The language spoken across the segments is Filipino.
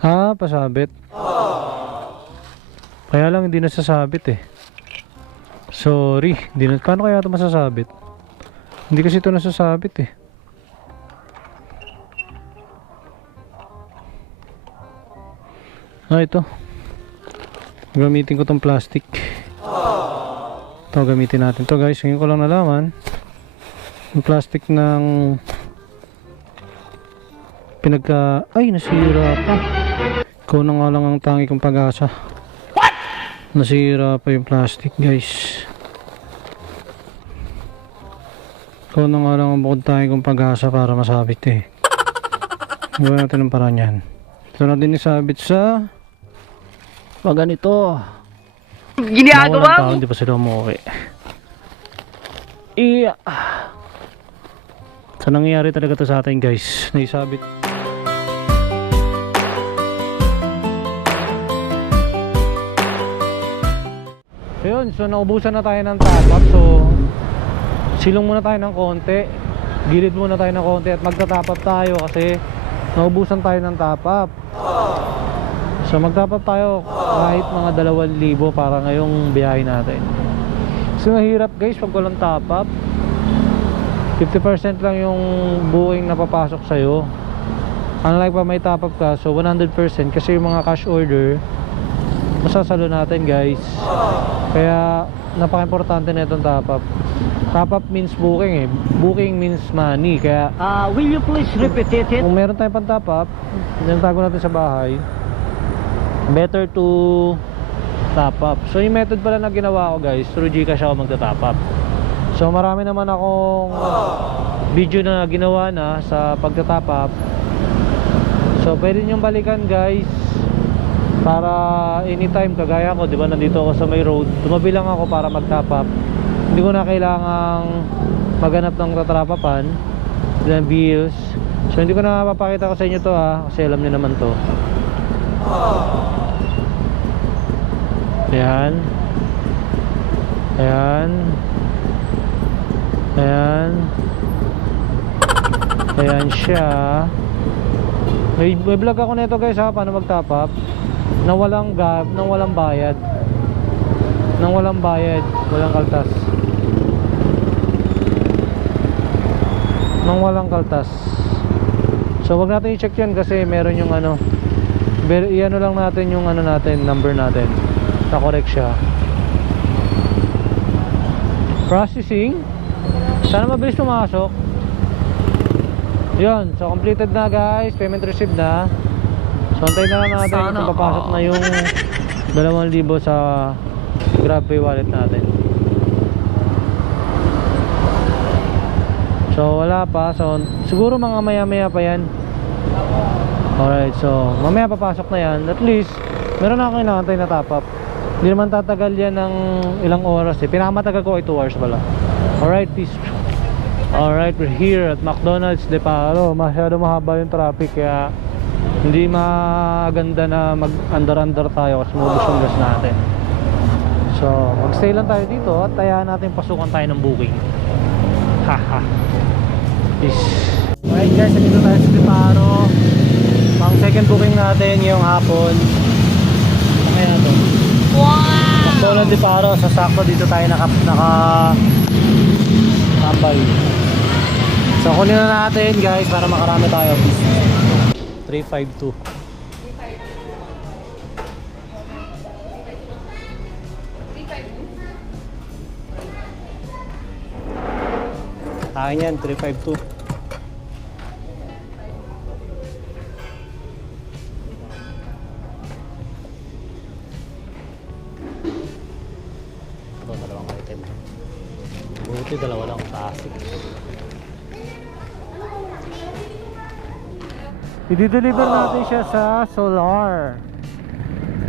Ha, pasabit. Kaya lang hindi nasasabit eh. Sorry, hindi na, paano kaya ito masasabit? Hindi kasi ito nasasabit eh. Ah, ito. Gamitin ko tong plastic. Ito, gamitin natin to guys. Ngayon ko lang nalaman. Yung plastic ng pinagka... Ay, nasira pa. Ikaw na nga lang ang tangi kong pag-asa. Nasira pa yung plastic guys. Ikaw na nga lang ang bukod tangi kong pag-asa para masabit eh. Gawin natin ang paraan yan. Ito na din isabit sa... Pag ganito. Ginagawa Tao, hindi pa sila umuwi. Iya. So nangyayari talaga to sa atin guys. Naisabit. Ayun, so naubusan na tayo ng up. So silong muna tayo ng konti. Gilid muna tayo ng konti at magta-top up tayo kasi naubusan tayo ng top up. So mag-top up tayo kahit mga 2,000 para ngayong biyahe natin. So mahirap guys pag walang top up. 50% lang yung booking na papasok sa'yo. Unlike pa may top up ka, so 100% kasi yung mga cash order, masasalo natin guys. Kaya napaka-importante na itong top up. Top up means booking eh. Booking means money. Kaya Uh, will you please repeat it? kung meron tayong pang top up, yung tago natin sa bahay, better to top up. So yung method pala na ginawa ko guys, through Gcash ako magta-top up. So marami naman akong video na ginawa na sa pagta-top up. So pwede nyo balikan guys para anytime kagaya ko, 'di ba? Nandito ako sa may road. Tumabi lang ako para mag-top up. Hindi ko na kailangang maghanap ng tatrapapan ng bills. So hindi ko na mapapakita ko sa inyo to ha kasi alam niyo naman to. Ayan. Ayan. Ayan. Ayan siya. May, may vlog ako nito guys ha, paano mag-top up. Nang walang gab, nang walang bayad. Nang walang bayad, walang kaltas. Nang walang kaltas. So wag natin i-check 'yan kasi meron yung ano. Iano lang natin yung ano natin, number natin. Na correct siya. Processing. Sana mabilis pumasok. Yun, so completed na guys. Payment received na. So antayin na lang natin Sana kung papasok na yung 2,000 sa GrabPay wallet natin. So wala pa. So siguro mga maya-maya pa yan. Alright, so mamaya papasok na yan. At least, meron na ako inaantay na top up. Hindi naman tatagal yan ng ilang oras eh. Pinakamatagal ko ay 2 hours pala. Alright, peace. Alright, we're here at McDonald's de Paro. Masyado mahaba yung traffic kaya hindi maganda na mag-andar-andar tayo kasi mabus yung gas natin. So, magstay lang tayo dito at tayaan natin pasukan tayo ng booking. Haha. Peace. Alright guys, nandito tayo sa De Paro. Pang second booking natin yung hapon. Ano kaya to? Wow! McDonald's de Paro, sa sakto dito tayo naka, naka tambay. So kunin na natin guys para makarami tayo. 352. Akin yan, 352. I-deliver natin siya sa Solar.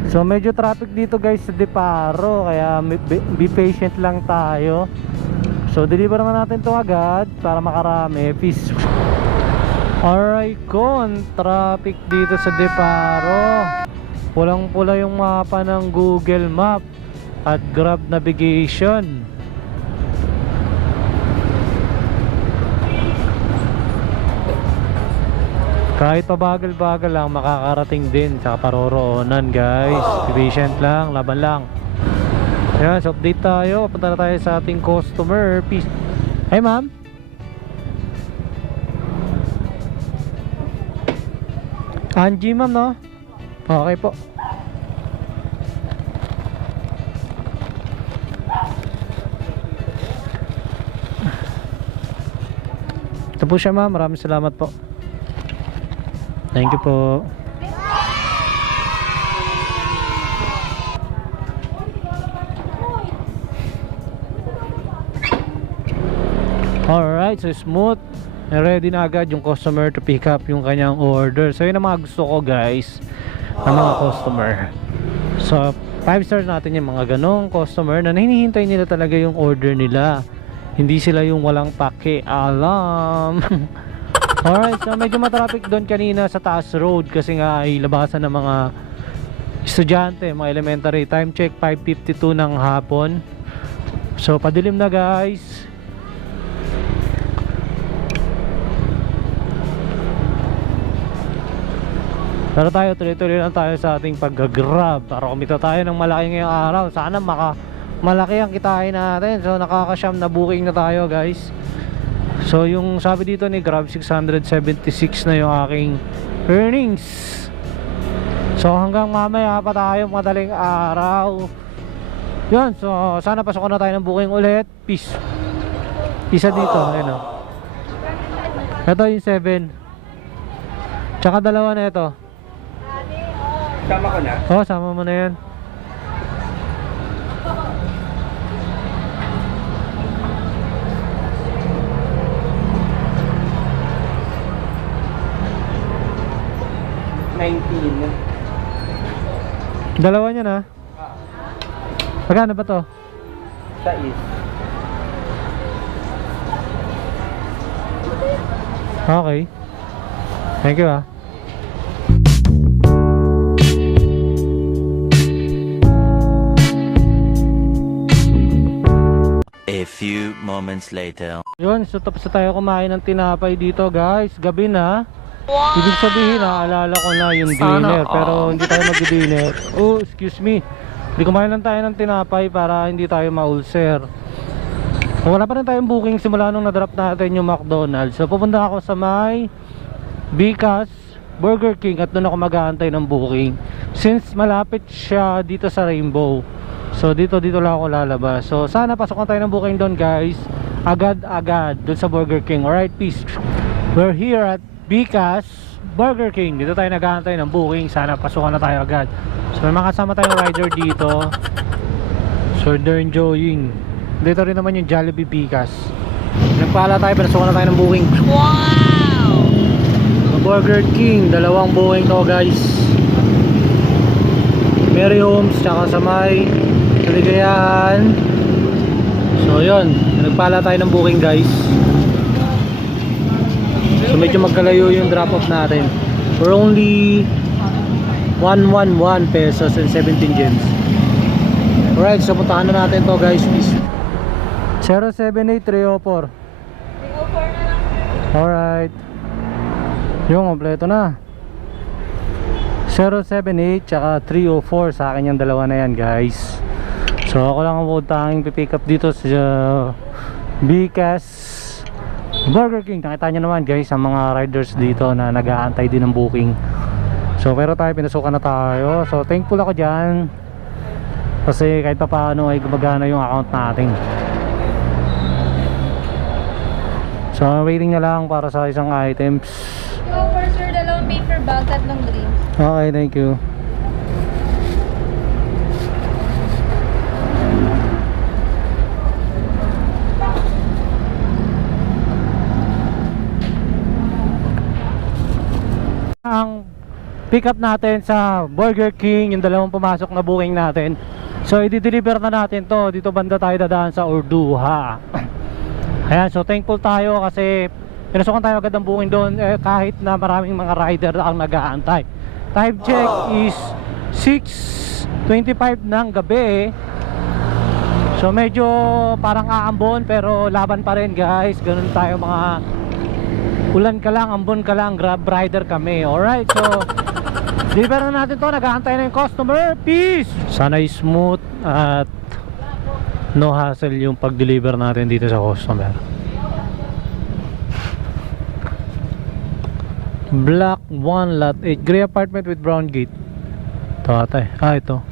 So medyo traffic dito guys sa Deparo kaya be patient lang tayo. So deliver naman natin to agad para makarami. Peace. Alright con, traffic dito sa Deparo. Pulang pula yung mapa ng Google Map at Grab Navigation. Kahit pabagal-bagal lang, makakarating din sa paroroonan guys. Patient lang, laban lang. Ayan, so update tayo. Punta na tayo sa ating customer. Peace. Hey ma'am. Angie ma'am no? Okay po. Ito po siya ma'am. Maraming salamat po. Thank you po. Alright, so smooth. Ready na agad yung customer to pick up yung kanyang order. So yun ang mga gusto ko guys ng mga customer. So 5 stars natin yung mga ganong customer na hinihintay nila talaga yung order nila. Hindi sila yung walang pakialam. Alright, so medyo matraffic doon kanina sa taas road kasi nga ay labasan ng mga estudyante, mga elementary. Time check 5.52 ng hapon. So padilim na guys. Pero tayo tuloy-tuloy lang tayo sa ating pag-grab para kumita tayo ng malaki ngayong araw. Sana maka malaki ang kitain natin. So nakakasyam na booking na tayo guys. So yung sabi dito ni Grab 676 na yung aking earnings. So hanggang mamaya pa tayo madaling araw. Yun, so sana pasok na tayo ng booking ulit. Peace. Isa dito, ayun o. Ito yung 7. Tsaka dalawa na ito. Sama ko na. Oo, sama mo na yan. Nineteen. Dalawa niya na. Magkano ba to? Sa is. Okay. Thank you ah. A few moments later. Yun, so tapos na tayo kumain ng tinapay dito guys. Gabi na. Ibig sabihin, naalala ko na yung dinner. Pero hindi tayo mag-dinner. Oh, excuse me. Hindi kumain lang tayo ng tinapay para hindi tayo ma-ulcer. Wala pa rin tayong booking simula nung na-drop natin yung McDonald's. So pupunta ako sa may Bicas Burger King at doon ako mag-aantay ng booking. Since malapit siya dito sa Rainbow. So dito dito lang ako lalabas. So sana pasok na tayo ng booking doon guys. Agad-agad doon sa Burger King. Alright, peace. We're here at Bicas Burger King. Dito tayo nag-aantay ng booking. Sana pasukan na tayo agad. So may makasama tayong rider dito. So they're enjoying. Dito rin naman yung Jollibee Bicas. Nagpala tayo, pinasukan na tayo ng booking. Wow! Burger King, dalawang booking to guys. Mary Homes, tsaka sa may Kaligayahan. So yun, nagpala tayo ng booking guys. So medyo magkalayo yung drop off natin. For only 111 pesos and 17 gems. Alright, so puntahan na natin to guys please. 078304 Alright. Yung kompleto na. 078 tsaka 304 sa akin yung dalawa na yan guys. So ako lang ang tanging pipick up dito sa uh, Bicas Burger King. Nakita nyo naman guys ang mga riders dito na nag-aantay din ng booking. So pero tayo pinasukan na tayo. So thankful ako dyan. Kasi kahit pa paano ay gumagana yung account natin. So waiting na lang para sa isang items. Over sir, dalawang paper bag, tatlong drinks. Okay, thank you. Ang pick up natin sa Burger King, yung dalawang pumasok na booking natin. So, i-deliver na natin to. Dito banda tayo dadaan sa Orduha. Ayan, so thankful tayo kasi pinasukan tayo agad ng booking doon eh, kahit na maraming mga rider ang nag-aantay. Time check is 6.25 ng gabi So medyo parang aambon pero laban pa rin guys Ganun tayo mga ulan ka lang, ambon ka lang, grab rider kami. Alright, so deliver na natin to. Naghahantay na yung customer. Peace! Sana smooth at no hassle yung pag-deliver natin dito sa customer. Block 1 lot 8 Gray apartment with brown gate Ito ata eh Ah ito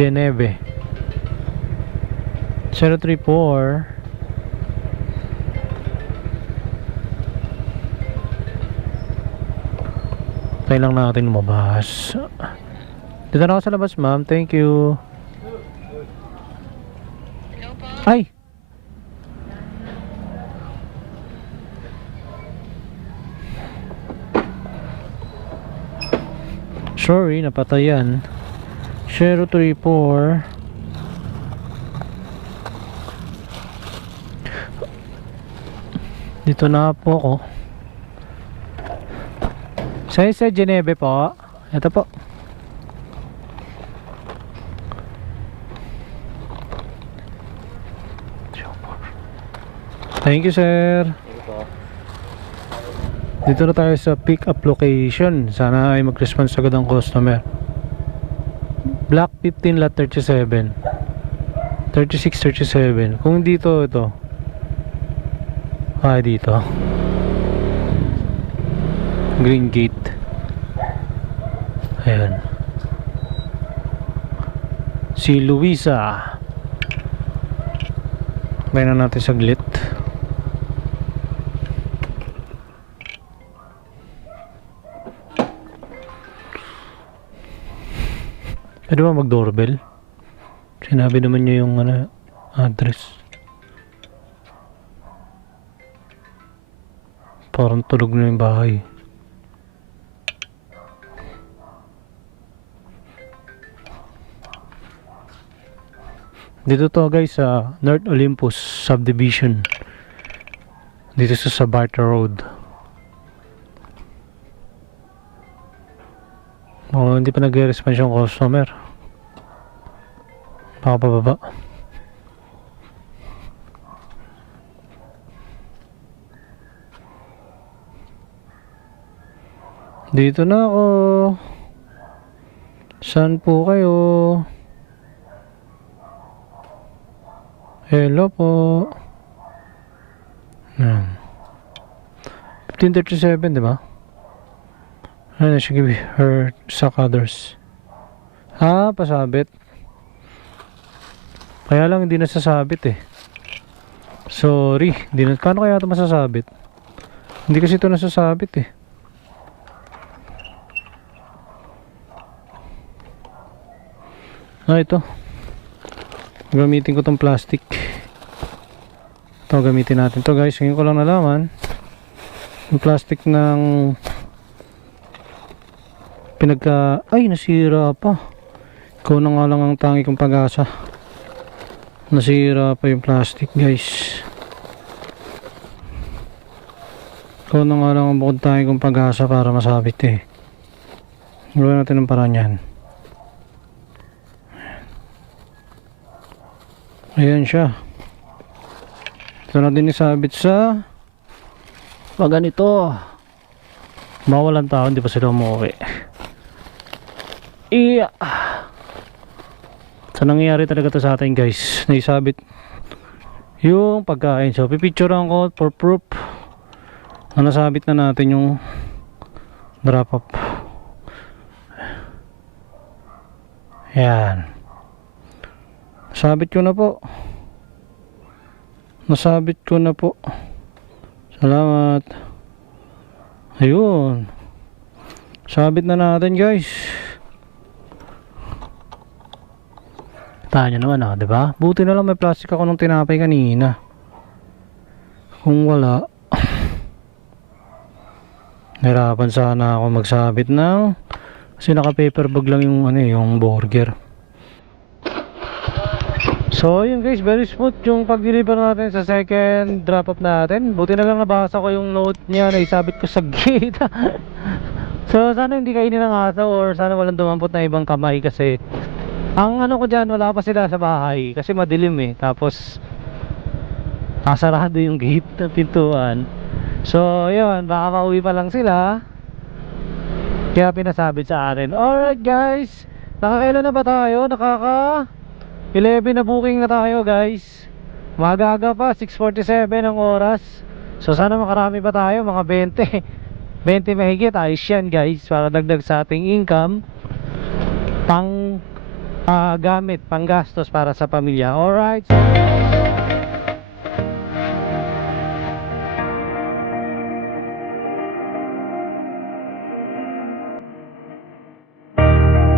Geneve 034 Tayo lang natin lumabas. Dito na ako sa labas, ma'am. Thank you. Ay! Sorry, napatayan. 034 Dito na po ako. Sa sa Geneve po. Ito po. Thank you, sir. Dito na tayo sa pick up location. Sana ay mag-response agad ang customer. Block 15 lot 37. 36 37. Kung dito ito. Ah, dito. Green Gate. Ayan. Si Luisa. Bayan na natin saglit. Pwede ba mag-doorbell? Sinabi naman niya yung ano, address. Parang tulog na yung bahay. Dito to guys sa North Olympus subdivision. Dito sa Sabarta Road. Oh, hindi pa nagre-response yung customer. Baka pababa. Dito na ako. Saan po kayo? Hello po. Yan. 1537, di ba? Ano, she give her suck others. Ah, pasabit. Kaya lang hindi nasasabit eh. Sorry, hindi na, paano kaya ito masasabit? Hindi kasi ito nasasabit eh. Ah, ito. Gamitin ko tong plastic. Ito, gamitin natin to guys. Ngayon ko lang nalaman. Yung plastic ng pinagka... Ay, nasira pa. Ikaw na nga lang ang tangi kong pag-asa. Nasira pa yung plastic guys. Ikaw na nga lang ang bukod tangi kong pag-asa para masabit eh. Gawin natin ng paraan yan. Ayan siya. Ito natin isabit sa pag ganito. Mawalan tao, hindi pa sila umuwi. Iya. So nangyayari talaga to sa atin guys. Naisabit yung pagkain. So pipicturean ko for proof na nasabit na natin yung drop up. Yan. Sabit ko na po. Nasabit ko na po. Salamat. Ayun. Sabit na natin guys. Tahan nyo naman ah, ba? Buti na lang may plastic ako nung tinapay kanina. Kung wala, nahirapan sana ako magsabit ng kasi naka paper bag lang yung ano eh, yung burger. So yun guys, very smooth yung pag-deliver natin sa second drop off natin. Buti na lang nabasa ko yung note niya na isabit ko sa gate. So sana hindi kainin ng aso or sana walang dumampot na ibang kamay kasi ang ano ko dyan wala pa sila sa bahay kasi madilim eh. Tapos nasarado yung gate ng pintuan. So yun baka mauwi pa lang sila. Kaya pinasabit sa akin alright guys. Nakakailan na ba tayo? Nakaka 11 na booking na tayo guys. Magaga pa 6.47 ang oras. So sana makarami pa tayo mga 20 20 mahigit ayos yan guys para dagdag sa ating income. Pang ah, gamit pang gastos para sa pamilya. Alright